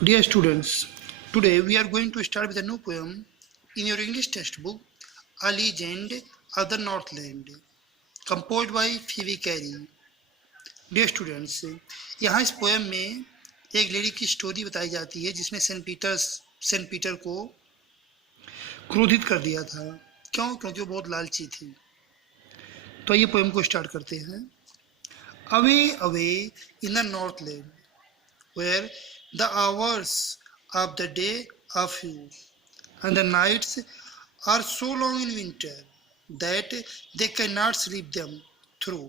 Dear students, today we are going to start with a new poem in your English textbook, A Legend of the Northland, composed by Phoebe Carey. Dear students, यहाँ इस poem में एक lady की story बताई जाती है जिसने Saint Peter को क्रोधित कर दिया था। क्यों? क्योंकि वो बहुत लालची थी। तो ये पोएम को स्टार्ट करते हैं। Away away in the Northland where the hours of the day are few and the nights are so long in winter that they cannot sleep them through.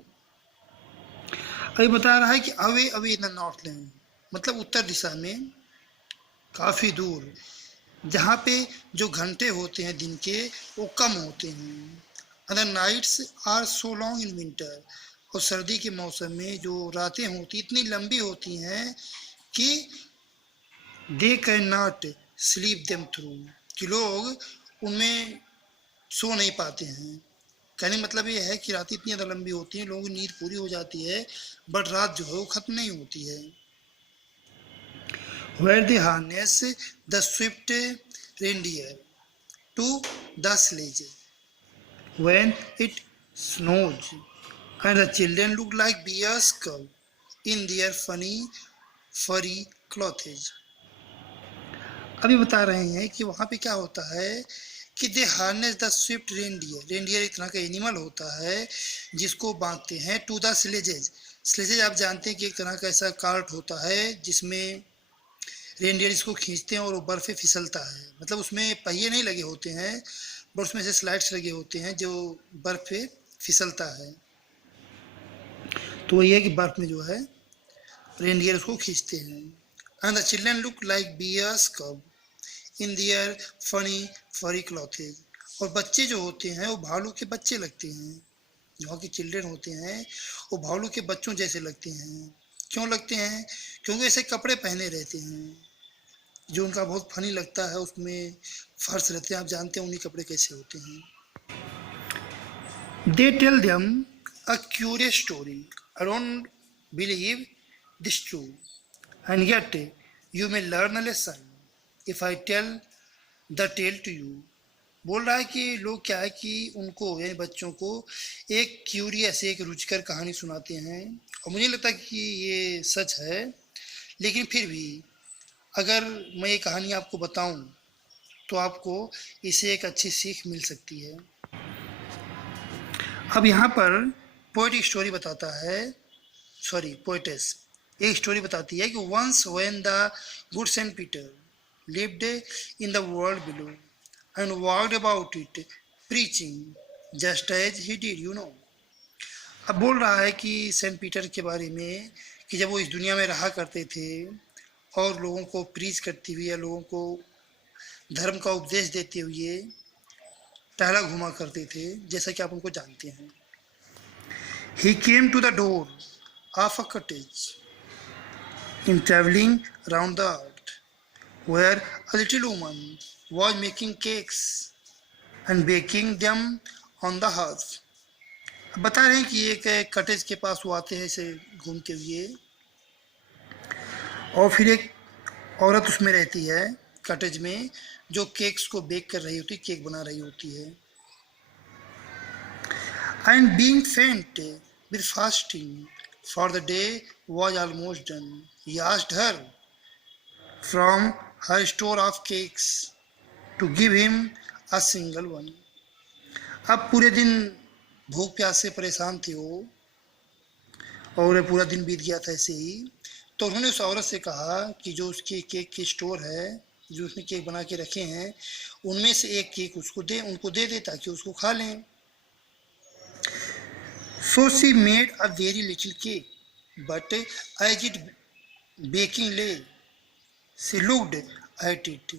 अभी बता रहा है कि away away in the Northland मतलब उत्तर दिशा में काफ़ी दूर, जहाँ पे जो घंटे होते हैं दिन के वो कम होते हैं। and the nights are so long in winter, और सर्दी के मौसम में जो रातें होती इतनी लंबी होती हैं कि they can not sleep them through, कि लोग उनमें सो नहीं पाते हैं। कहने का मतलब ये है कि रात इतनी ज़्यादा लंबी होती है, लोगों की नींद पूरी हो जाती है, बट रात जो है वो ख़त्म नहीं होती है। Where they harness the swift reindeer to the sledge when it snows and the children look like bears कव in their funny furry clothes. अभी बता रहे हैं कि वहाँ पे क्या होता है कि they harness the swift reindeer, reindeer एक तरह का एनिमल होता है जिसको बांधते हैं टू द स्लेजेज। स्लेजेज आप जानते हैं कि एक तरह का ऐसा कार्ट होता है जिसमें रेनडियर इसको खींचते हैं और वो बर्फ पे फिसलता है। मतलब उसमें पहिए नहीं लगे होते हैं, बट उसमें से स्लाइड्स लगे होते हैं जो बर्फ पे फिसलता है। तो वही है कि बर्फ में जो है रेनडियर उसको खींचते हैं। And the children look like bears cubs in their funny furry clothes, और बच्चे जो होते हैं वो भालू के बच्चे लगते हैं। जो के चिल्ड्रन होते हैं वो भालू के बच्चों जैसे लगते हैं। क्यों लगते हैं? क्योंकि ऐसे कपड़े पहने रहते हैं जो उनका बहुत फनी लगता है, उसमें फर्श रहते हैं। आप जानते हैं उन्हीं कपड़े कैसे होते हैं। They tell them a curious story, I don't believe this true and yet you may learn a lesson if I tell the tale to you. बोल रहा है कि लोग क्या है कि उनको यानी बच्चों को एक क्यूरियस एक रुचिकर कहानी सुनाते हैं, और मुझे लगता है कि ये सच है। लेकिन फिर भी अगर मैं ये कहानी आपको बताऊं तो आपको इसे एक अच्छी सीख मिल सकती है। अब यहाँ पर पोएट एक स्टोरी बताता है, सॉरी पोएटेस एक स्टोरी बताती है कि once when the good Saint Peter lived in the world below and walked about it preaching just as he did you know. अब बोल रहा है कि सेंट पीटर के बारे में कि जब वो इस दुनिया में रहा करते थे और लोगों को प्रीच करते हुए या लोगों को धर्म का उपदेश देते हुए टहला घुमा करते थे, जैसा कि आप उनको जानते हैं। He came to the door of a cottage in traveling round the earth, where a little woman was making cakes and baking them on the hearth. अब बता रहे हैं कि एक कटेज के पास वो आते हैं ऐसे घूमते हुए, और फिर एक औरत उसमें रहती है कटेज में जो केक्स को बेक कर रही होती, केक बना रही होती है। And being faint with fasting, for the day was almost done, he asked her from her store of cakes to give him a single one. अब पूरे दिन भूख प्यास से परेशान थे वो, और पूरा दिन बीत गया था ऐसे ही। तो उन्होंने उस औरत से कहा कि जो उसके केक की स्टोर है, जो उसने केक बना के रखे हैं, उनमें से एक केक उनको दे दे ताकि उसको खा लें। So she made a very little cake, but as it baking lay, she looked at it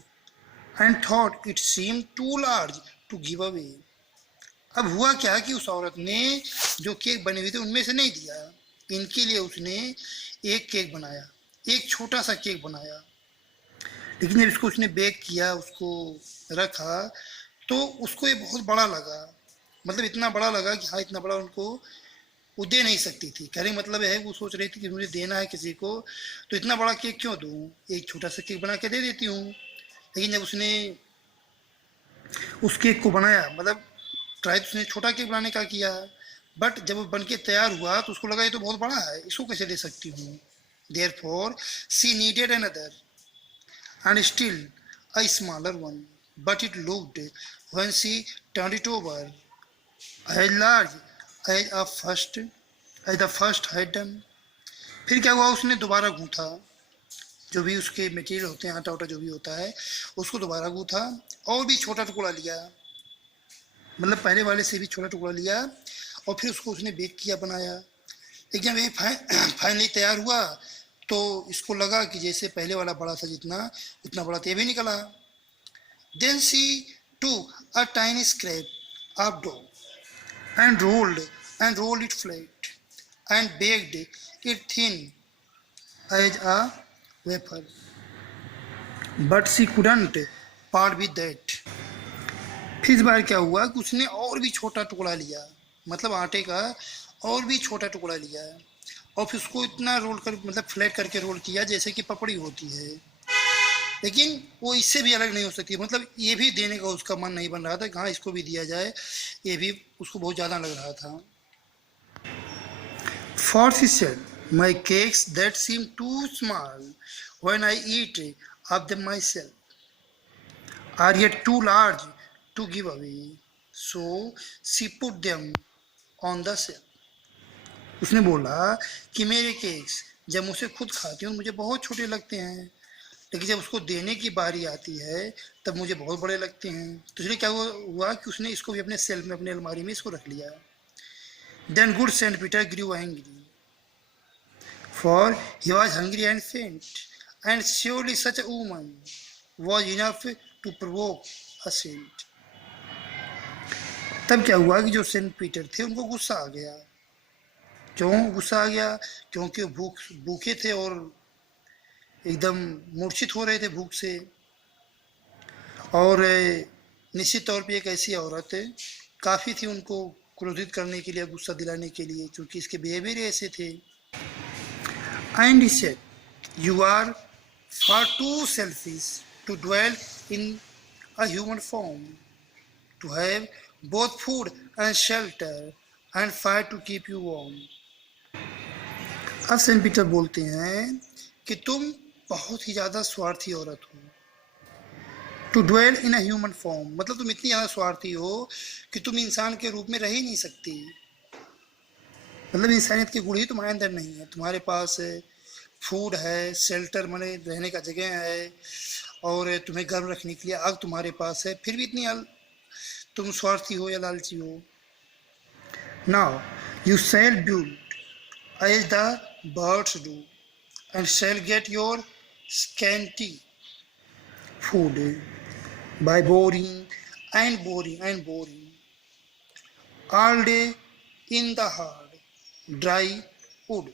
and thought it seemed too large to give away. अब हुआ क्या कि उस औरत ने जो केक बने हुए थे उनमें से नहीं दिया, इनके लिए उसने एक केक बनाया, एक छोटा सा केक बनाया। लेकिन जब इसको उसने बेक किया, उसको रखा, तो उसको ये बहुत बड़ा लगा। मतलब इतना बड़ा लगा कि हाँ, इतना बड़ा उनको वो दे नहीं सकती थी। कहने का मतलब है वो सोच रही थी कि मुझे देना है किसी को तो इतना बड़ा केक क्यों दूँ, एक छोटा सा केक बना के दे देती हूँ। लेकिन जब उसने उस केक को बनाया, मतलब ट्राई तो उसने छोटा केक बनाने का किया, बट जब वो बन के तैयार हुआ तो उसको लगा ये तो बहुत बड़ा है, इसको कैसे दे सकती हूँ। Therefore, she needed another and still a smaller one, but it looked, when she turned it over, as large as the first had done. फिर क्या हुआ, उसने दोबारा गूंथा, जो भी उसके मटेरियल होते हैं, आटा वाटा जो भी होता है, उसको दोबारा गूंथा और भी छोटा टुकड़ा लिया, मतलब पहले वाले से भी छोटा टुकड़ा लिया, और फिर उसको उसने बेक किया, बनाया। लेकिन जब ये फाइनली तैयार हुआ तो इसको लगा कि जैसे पहले वाला बड़ा था जितना, उतना बड़ा तो ये भी निकला। Then she took a tiny scrap of dough and rolled it flat and baked it thin as a wafer. But she couldn't part with that. फिर इस बार क्या हुआ कि उसने और भी छोटा टुकड़ा लिया, मतलब आटे का और भी छोटा टुकड़ा लिया, और फिर उसको इतना रोल कर, मतलब फ्लैट करके रोल किया जैसे कि पपड़ी होती है। लेकिन वो इससे भी अलग नहीं हो सकती, मतलब ये भी देने का उसका मन नहीं बन रहा था, कहाँ इसको भी दिया जाए, ये भी उसको बहुत ज़्यादा लग रहा था। For she said, my cakes that seem too small when I eat of them myself are yet too large to give away, so she put them on the shelf. उसने बोला कि मेरे केक्स जब मुझसे खुद खाती हूँ मुझे बहुत छोटे लगते हैं, लेकिन जब उसको देने की बारी आती है तब मुझे बहुत बड़े लगते हैं। तो इसलिए क्या हुआ कि उसने इसको भी अपने सेल्फ में, अपने अलमारी में इसको रख लिया। Then good Saint Peter grew angry, for he was hungry and faint, and surely such a woman was enough to provoke a saint. तब क्या हुआ कि जो सेंट पीटर थे उनको गुस्सा आ गया। क्यों गुस्सा आ गया? क्योंकि भूखे थे और एकदम मूर्छित हो रहे थे भूख से, और निश्चित तौर पे एक ऐसी औरत काफ़ी थी उनको क्रोधित करने के लिए, गुस्सा दिलाने के लिए, क्योंकि इसके बिहेवियर ऐसे थे। And he said, you are far too selfish to dwell in a human form, to have both food and shelter and fire to keep you warm. अब सेंट पीटर बोलते हैं कि तुम बहुत ही ज़्यादा स्वार्थी औरत हो। To dwell in a human form, मतलब तुम इतनी ज़्यादा स्वार्थी हो कि तुम इंसान के रूप में रह ही नहीं सकती, मतलब इंसानियत के गुण ही तुम्हारे अंदर नहीं है। तुम्हारे पास फूड है, शेल्टर माने रहने का जगह है, और तुम्हें गर्म रखने के लिए आग तुम्हारे पास है, फिर भी इतनी तुम स्वार्थी हो या लालची हो। Now you shall build as the birds do, and shall get your scanty food by boring all day in the hard, dry wood.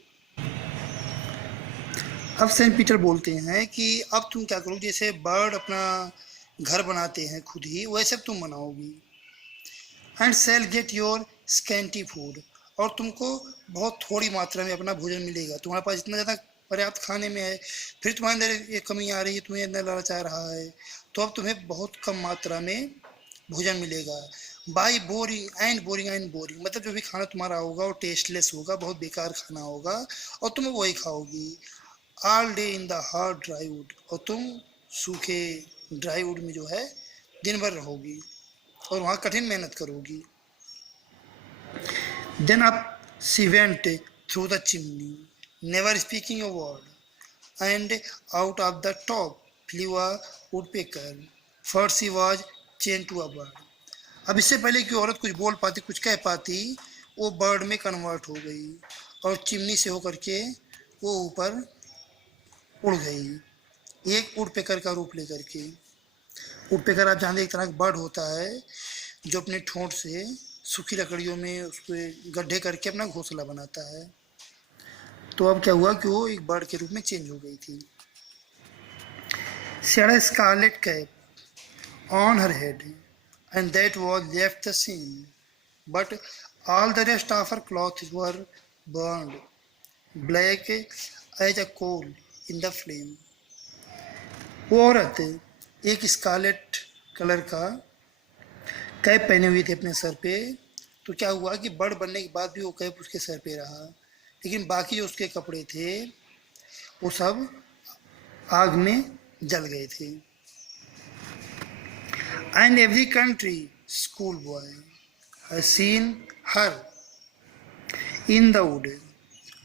अब सेंट पीटर बोलते हैं कि अब तुम क्या करोगे, जैसे बर्ड अपना घर बनाते हैं खुद ही, वैसे तुम बनाओगी। And shall get your scanty food, और तुमको बहुत थोड़ी मात्रा में अपना भोजन मिलेगा। तुम्हारे पास इतना ज़्यादा पर्याप्त खाने में है, फिर तुम्हारे अंदर ये कमी आ रही है, तुम्हें अंदर लालच आ रहा है, तो अब तुम्हें बहुत कम मात्रा में भोजन मिलेगा। बाई बोरिंग, मतलब जो भी खाना तुम्हारा होगा वो टेस्टलेस होगा, बहुत बेकार खाना होगा, और तुम वही खाओगी। All day in the hard dry wood, और तुम सूखे ड्राई वुड में जो है दिन भर रहोगी और वहाँ कठिन मेहनत करोगी। Then up she went through the chimney, never speaking a word, and out of the top flew a woodpecker, for she was chained to a bird. अब इससे पहले कि औरत कुछ बोल पाती, कुछ कह पाती, वो बर्ड में कन्वर्ट हो गई और चिमनी से होकर के वो ऊपर उड़ गई, एक वुडपेकर का रूप लेकर के। वुडपेकर आप जानते एक तरह का बर्ड होता है जो अपने ठोंठ से सूखी लकड़ियों में उसको गड्ढे करके अपना घोंसला बनाता है। तो अब क्या हुआ कि वो एक बर्ड के रूप में चेंज हो गई थी। She had a scarlet cap on her head, and that was left the same, but all the rest of her clothes were burned black as a coal in the flame. वो औरत एक Scarlett colour का cap पहने हुई थी अपने sir पे। तो क्या हुआ कि बर्ड बनने के बाद भी वो कैप उसके सर पे रहा, लेकिन बाकी जो उसके कपड़े थे वो सब आग में जल गए थे। And every country schoolboy has seen her in the wood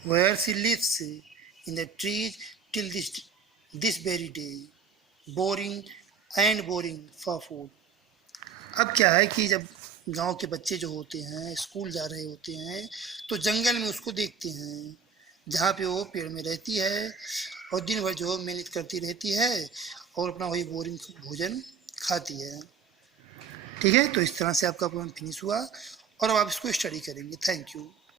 where she lives in the trees till this very day, boring and boring for food. अब क्या है कि जब गांव के बच्चे जो होते हैं स्कूल जा रहे होते हैं तो जंगल में उसको देखते हैं जहाँ पे वो पेड़ में रहती है और दिन भर जो मेहनत करती रहती है और अपना वही बोरिंग भोजन खाती है। ठीक है, तो इस तरह से आपका पोएम फिनिश हुआ और अब आप इसको स्टडी करेंगे। Thank you.